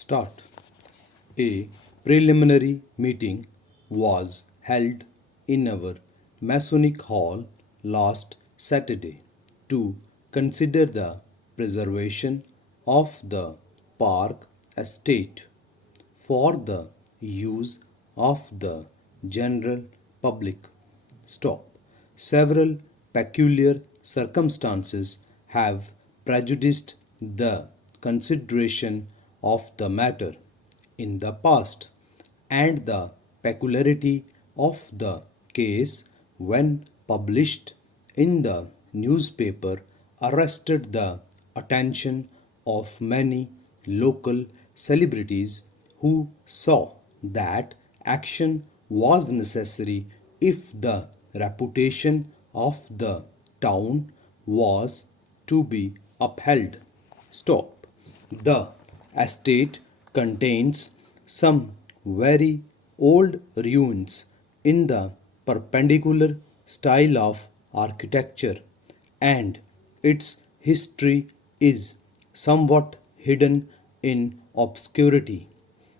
Start. A preliminary meeting was held in our Masonic Hall last Saturday to consider the preservation of the park estate for the use of the general public. Stop. Several peculiar circumstances have prejudiced the consideration of the matter in the past, and the peculiarity of the case, when published in the newspaper, arrested the attention of many local celebrities who saw that action was necessary if the reputation of the town was to be upheld. Stop. The estate contains some very old ruins in the perpendicular style of architecture, and its history is somewhat hidden in obscurity.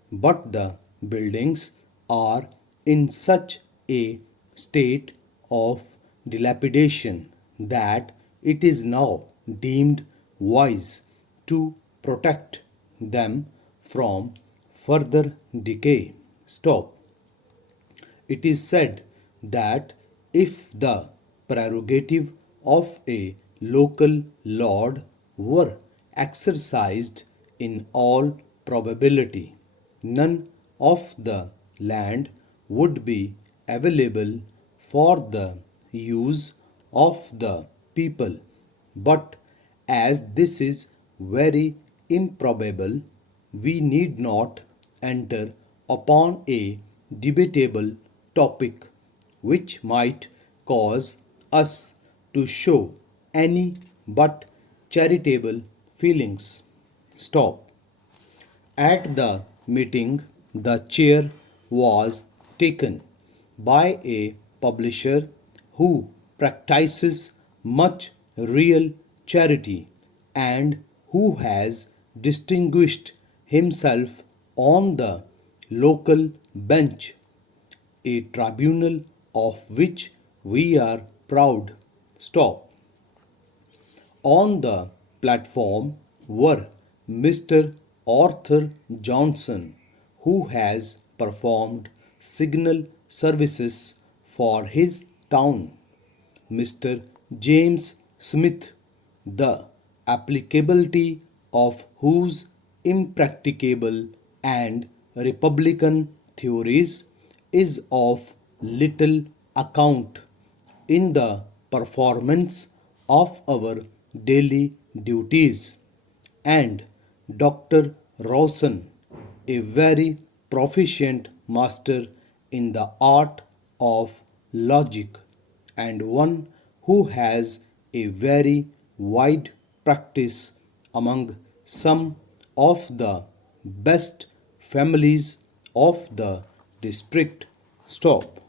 But the buildings are in such a state of dilapidation that it is now deemed wise to protect them from further decay. Stop. It is said that if the prerogative of a local lord were exercised, in all probability, none of the land would be available for the use of the people. But as this is very improbable, we need not enter upon a debatable topic which might cause us to show any but charitable feelings. Stop. At the meeting, the chair was taken by a publisher who practices much real charity and who has distinguished himself on the local bench, a tribunal of which we are proud. Stop. On the platform were Mr. Arthur Johnson, who has performed signal services for his town, Mr. James Smith, the applicability of whose impracticable and republican theories is of little account in the performance of our daily duties, and Dr. Rawson, a very proficient master in the art of logic, and one who has a very wide practice among some of the best families of the district. Stop.